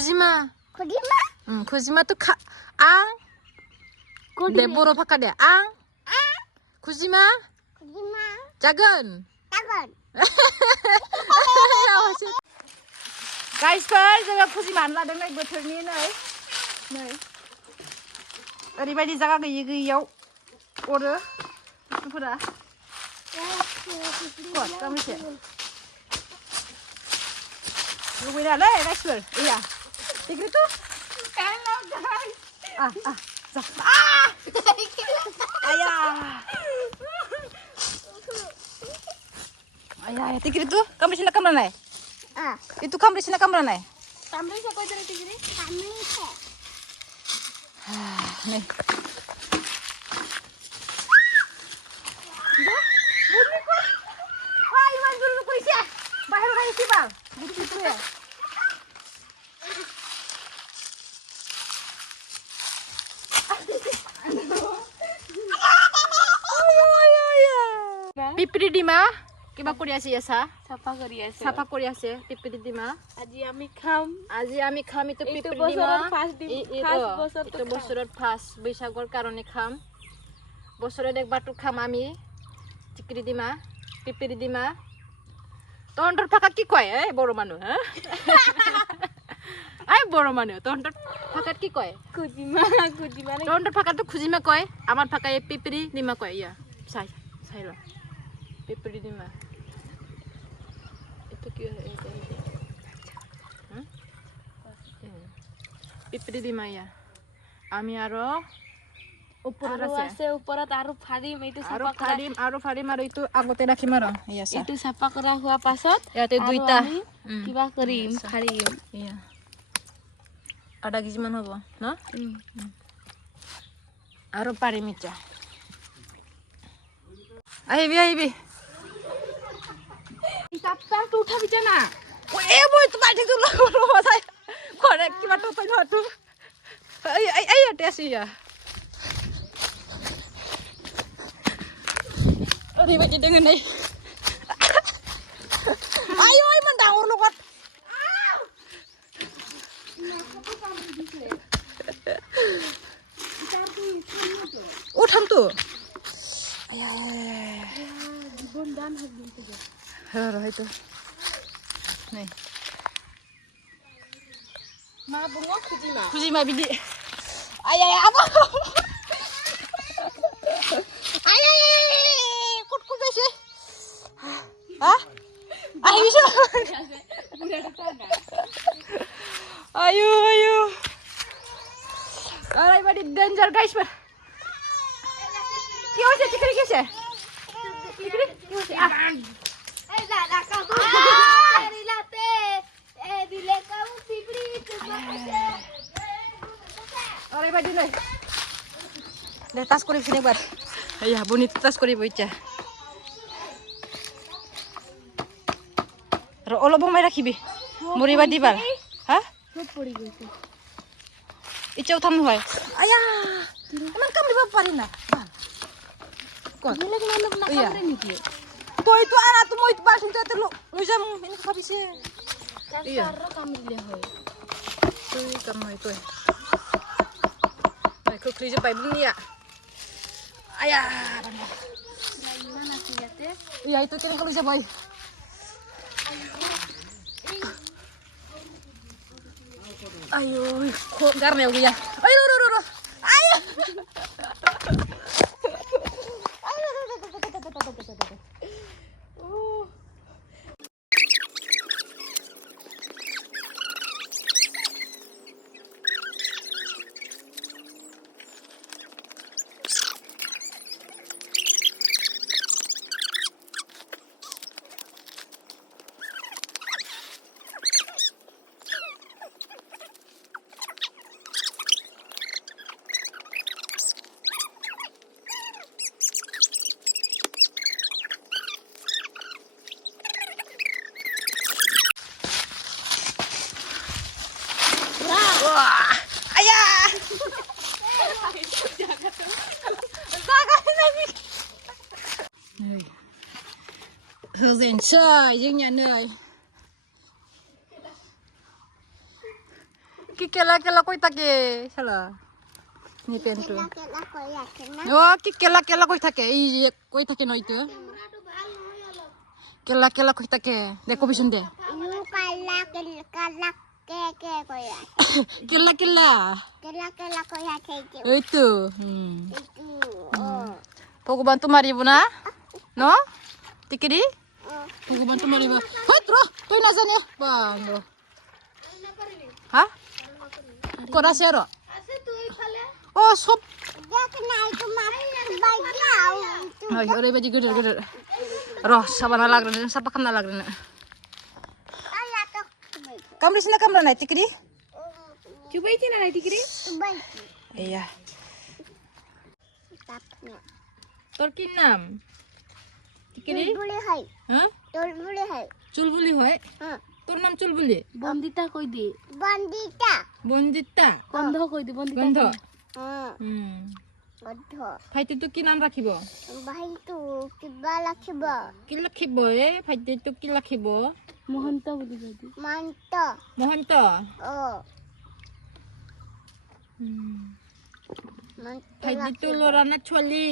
Kujima. Kujima tuh ang. De boro pakai deh ang. Kujima. Jagan. Guys, जोङो फुजिमानो लादों नै बोथोरनि नै ओरैबायदि जागा गैयैयाव अरो बुस्थुफोरा गांबेसे लुबैनालै गाइसफोर ओइया डिग्रिथ' जा ayah tigri tuh kamu sini kamera naik itu kamu sini kamera naik kamera siapa jadi tigri nih wah iman dulu polisi ya bahaya kayak sih bang gitu ya Pipri di mana? Kiba Korea sih ya sa? Sapa Korea sih. Sapa Korea sih? Pipri di mana? Aji ami kham itu pipri di mana? Itu bosorot pas Baisagor karone kham. Bosorot ekbar tu kham ami. Cikri di mana? Pipri di mana? Tonton pakai ki koi boro manu, ha? Ay boro manu, tonton pakai ki koi? Kujima. Tonton pakai tu kujima koi, amar pakai pipri di mana koi ya? Saya loh. Pipri di mana? Itu kira pipri di mana ya? Ami aro উপৰত আছে উপৰত আৰু ফাৰিম এইটো সাপা ফাৰিম আৰু itu আগতে ৰাখিম আৰু ইয়া সা এইটো সাপা কৰা হোৱা পাছত ইয়াতে দুইটা কিবা কৰিম ফাৰিম ইয়া আধা কেজি মান হ'ব ন আৰু পাৰিম ইটা আহিবি তাপটো উঠাবি জানা এই মই তো বাটি তো লব চাই ঘৰে কিবা তো তই নটো এই ইয়াতে আছে ইয়া Ribet dengan ini. Ayo mendaur lukat. Tham tuh. Itu. Nih. Ma bunga Kujima. Kujima bidi. Apa? Ayo. Kalau badi danger guys, Pak. Kau sih tikri kisah. Tikri. Kalau badi nih. Deh tas kurip sini bar. Iya, bunyi tas kurip baca. Olo bong mai rakhibi. Muri badi bar. Hah? পড়ি গৈছে ইচ্ছা উঠাম নহয় আয়া ইমান কাম দিব পাৰি না কত বেলেগ মানুহ না কামৰে নেকি তই তো আনা তো মই বাসন তো লৈ যাম এনে ভাবিছে কাৰো কাম দিলে হয় তই কাম নহয় তই খুখলি যে পাইবি নিয়া আয়া ইমান আছে ইয়াতে itu কেনেকৈ লৈ যাব ayo kok garne ya ayo ayo Hương chơi nhưng nhà nơi কি কেলা কেলা কৈ থাকে চালা নি পেনটো কেলা কৈ আছে না ও কি কেলা কেলা কৈ থাকে এই যে কৈ থাকে ন ইটো কেলা কেলা কৈ থাকে দেখো বিছুন দে ইউ কালা কালা কে কৈ আছে কেলা কেলা কেলা কৈ আছে এই তো itu ভগবান তো মারিব না ন টিকিরি ভগবান তো মারিব হই ত্র তুই না জানে বন্ধ হ্যাঁ করা সে র ও সব দেখ না itu বাজাও ওই ওরে বাজি গডর গডর র সাবানা লাগরে সাবা খামনা লাগরে না আয়া তো কামরিস না কামরা নাই টিকিরি চুবাইছি না নাই টিকিরি বাই এইয়া tapnya তোর কি নাম টিকিরি boleh hai হ্যাঁ tol boleh hai চুলবুলি হয় ha তোর নাম চুলবুলি বন্দিতা কই দি bandita বঞ্জিতা গন্ধ কই দি বন্দিতা গন্ধ ha হুম godho ভাইটি তো কি নাম রাখিব bahai tu kiba lakiba কি রাখিব এ ভাইটি তো কি রাখিব মহন্ত বলি যদি manta মহন্ত oh manta ভাইটি তো লরা না ছোয়ালি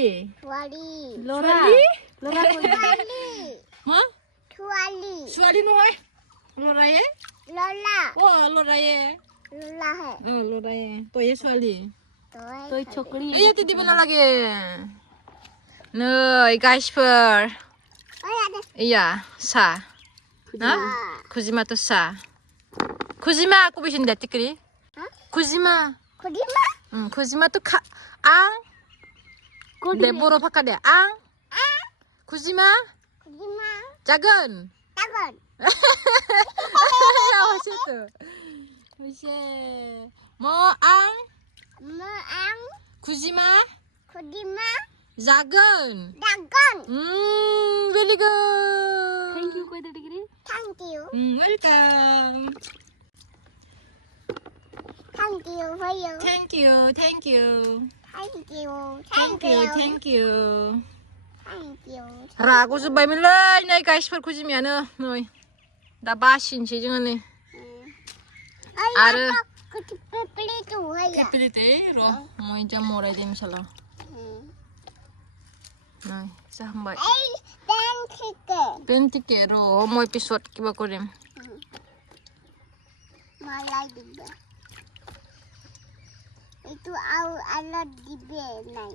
tuali লরা লরা কই দি tuali হ্যাঁ tuali ছোয়ালি নহয় লরায়ে lola ও লরায়ে lola hai ও লরায়ে তয়ে ছোয়ালি তুই ছোকরি এইতে দিব না লাগে নই গাইসফোর oh ada ইয়া সা না খুজিমা তো সা খুজিমা কো বিছিন দে টিকরি ha খুজিমা kodima খুজিমা তো খা আং দে বড় ফাঁকা দে আং খুজিমা kodima জাগন tagon হইছে তো হইছে ম আং maang খুজিমা kodima জাগন dagon very good thank you কই দে টিকিরি thank you welcome for you thank you thank you thank you thank you thank you thank you 라고 좀 봐밀래 내 가시퍼 구지면은 너희 나 바신지 중에 아르 kepepeli tu hai pilite ro mo jam morai dem sala nai sambai ai dan kike pentike ro mo episode kiba korem malai dibe itu au alat dibe nai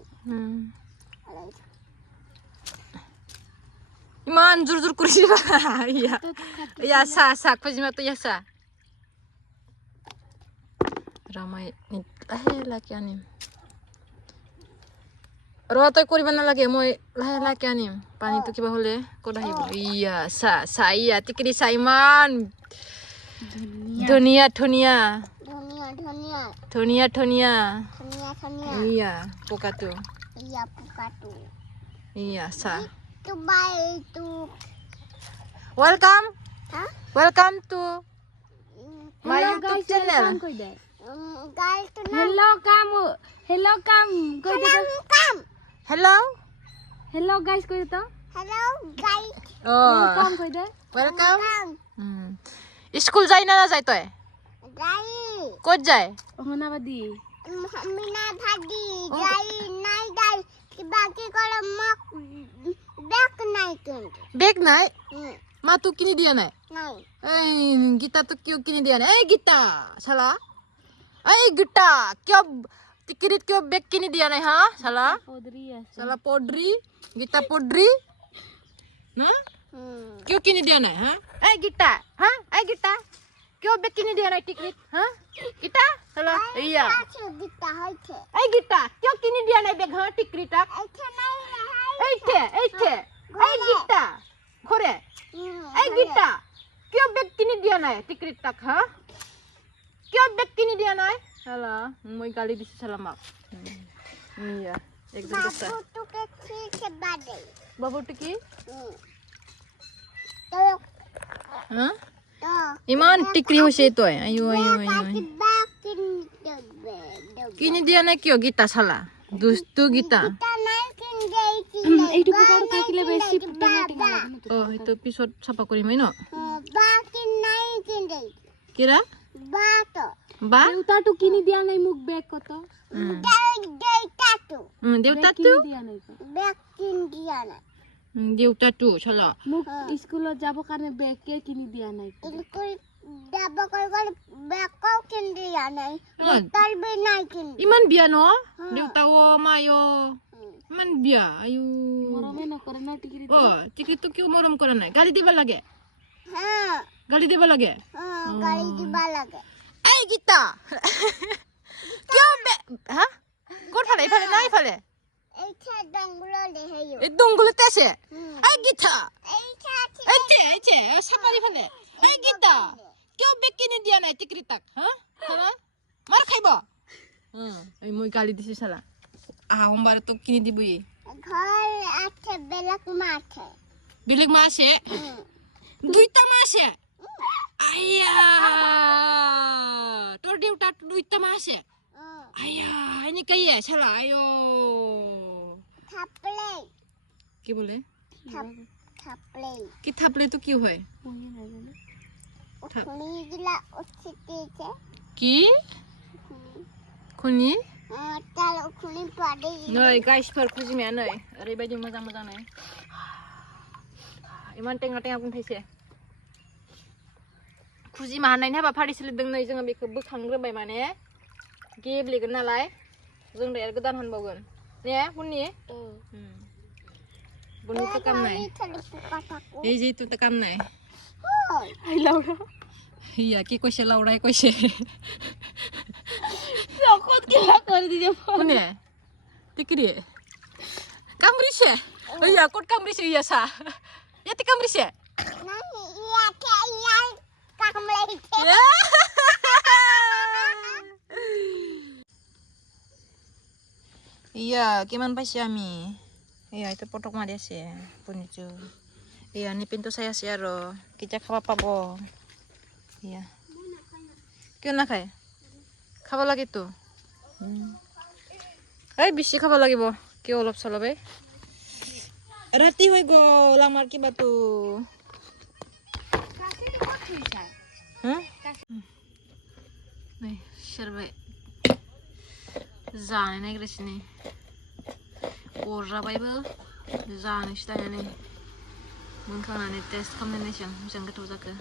이만 줄줄 꾸리지 마. 야, 사, 거짓말 또 야, 사. 라마이, 라헬라키 아님. রত করিব না লাগে মই লাহে লাহে আনিম পানীটো কিবা হলে ক'ত আহিব ইয়া ইয়া টিকৰি চাইমান ধনিয়া ধনিয়া ধনিয়া ধনিয়া ইয়া পকাটো ইয়া চা welcome to my YouTube channel hello kam koi de hello guys koi de welcome koi de welcome school যাই না যাই তই ক'ত যায় অহনাবাদী মিনা ভাদি যাই নাই যাই কিবা কি কৰে মোক বেক নাই কিন্তু বেগ নাই মা তো কিনি দিয়া নাই নাই এই গীতা তো কিয় কিনি দিয়া নাই এই গীতা শালা এই গীতা কিয় টিকিট কিয় বেগ কিনি দিয়া নাই হা শালা পদরি আছে শালা পড্রি গীতা পড্রি না কিয় কিনি দিয়া নাই হা এই গীতা হা এই গীতা কিয় বেগ কিনি দিয়া নাই টিকিট হা গীতা শালা এইয়া গীতা হইছে এই গীতা কিয় কিনি দিয়া নাই বেগ হা টিকিট এইছে নাই এইছে এই গীতা ঘরে এই গীতা কিয় বেগ কিনি দিয়া নাই টিকিট তাক হা কিয় বেগ কিনি দিয়া নাই শালা মই গালি দিছি শালা মাক ইয়া একদম কথা বাবুটোকে ঠিক বাদে বাবুটো কি তো হা তো ইমান টিকরি হইছে তই আইও কিবা কিনি দিয়া নাই কিয় গীতা শালা দুষ্টু গীতা নাই কিন দেইছি এইটো পকাটো থাকিলে বেছি টেঙা ও হয়তো পিছত চাপা কৰিম ন বাকি নাই কিন দেইছি কিরা বাটো Ba? দেউতাটো কিনি দিয়া নাই মোক বেগ কত দেউতাটো দেউতাটো দিয়া নাই তো। বেগ কিন দিয়া নাই দেউতাটো চলো মোক স্কুলত যাব কাৰণে বেগ কে কিনি দিয়া নাই স্কুল যাব গ'লে বেগও কিন দিয়া নাই বটল বি নাই কিন iman biya no দেউতাও মায়ো ইমান বিয়া আয়ু মৰমে নকৰে না টিকিৰি ও টিকিটো কিয় মৰম কৰা নাই গালি দিব লাগে হ্যাঁ গালি দিব লাগে গাড়ি দিবা লাগে এই গীতা কিয় হা কোন ফালে ইফালে না ইফালে এইটা ডংগুলো দেখাইও এই দঙ্গলতে আছে এই গীতা এইটা এইচে সাপারি ফালে এই গীতা কিয় বেগ কিনি দিয়া নাই টিকরি তাক হা মার খাইব এই মই গালি দিছি শালা সোমবারে তো কিনি দিবই ঘর আছে বেলক মাঠে বেলেগ মা আছে দুইটা মা আছে আয়া তোর দেউতা দুইটা মা আছে আয়া এনি কাইয়ে শালা আয়ো থাপলে কি বলে থাপলে কি থাপলে তো কি হয় উঠনি গিলা উঠিতেছে কি খুনি তার উঠনি পড়ে नै गाइसफोर खुजिमाया नै ओरैबायदि मोजां मोजां नै इमान टेङा टेङा बुंथायसे खुजिमा हानायनि हाबाफारि सोलिदों नै जोङो बेखौ बोखांग्रोबाय माने गेब्लेगोन नालाय जों दा गोदान हानबावगोन ने बुननि बुननि तो काम নাই এই যে তো কাম নাই আই লাউৰা ইয়া কি কৈছে লাউৰাই কৈছে চকত কিবা কৰি দিছে কোনে টিকৰি কামৰিছে ইয়া ক'ত কামৰিছে ইয়া সা ইয়াতে কামৰিছে নাই ইয়াতে ইয়াৰ কামলাইছে iya kiman paisi ami iya itu potok mari আছে punicu iya ni pintu saya sih aro kita খাবা পাব iya কিয় না খায় খাব লাগে তো এই বেশি খাব লাগিব কি অলপ চলবে ৰাতি হৈ গ'ল আমাৰ কিবা তো নাই সরবে जानो नागिरगासिनो अरजाबायबो जानोसै दानिया नै मोनखांनानै टेस्ट खालामनायनायसै आं बेसेबां गोथाव जाखो